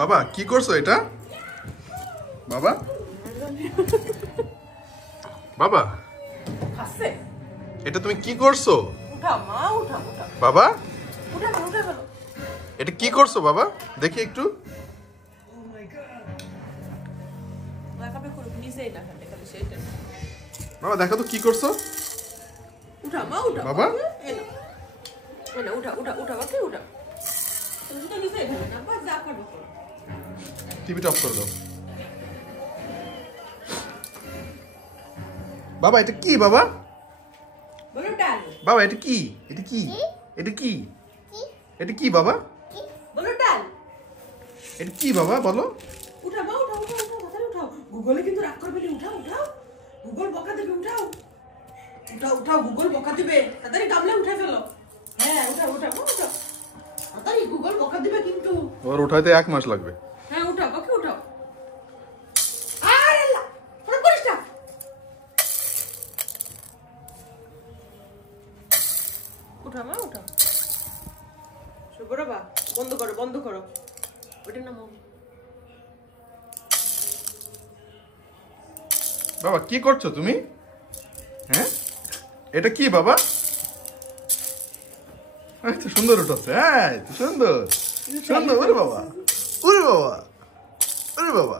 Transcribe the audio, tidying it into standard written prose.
বাবা কি করছো এটা? বাবা বাবা এটা তুমি কি করছো? বাবা এটা কি করছো বাবা? দেখি একটু। বাবা দেখো তো কি করছো? বাবা টিভিটা অফ করে দাও। বাবা এটা কি বাবা? বাবা এটা কি? এটা কি? এটা কি? এটা কি বাবা? এটা কি বাবা বলো? গুগলে কিন্তু রাগ করবে না। উঠাও গুগল বকা দেবে। উঠাও গুগল বকা দিবে। তাড়াতাড়ি গামলা উঠে ফেলো। হ্যাঁ উঠাও তাড়াতাড়ি গুগল বকা দিবে কিন্তু। ওর উঠাইতে 1 মাস লাগবে। হ্যাঁ উঠাও ওকে উঠাও। আরে আল্লাহ ফোন করিস না। উঠাও মা উঠাও। শুভ বাবা বন্ধ করো ওটা না মম। বাবা কি করছো তুমি? হ্যাঁ এটা কি বাবা? আচ্ছা সুন্দর উঠাচ্ছে। হ্যাঁ সুন্দর ওরে বাবা ওরে বাবা ওরে বাবা।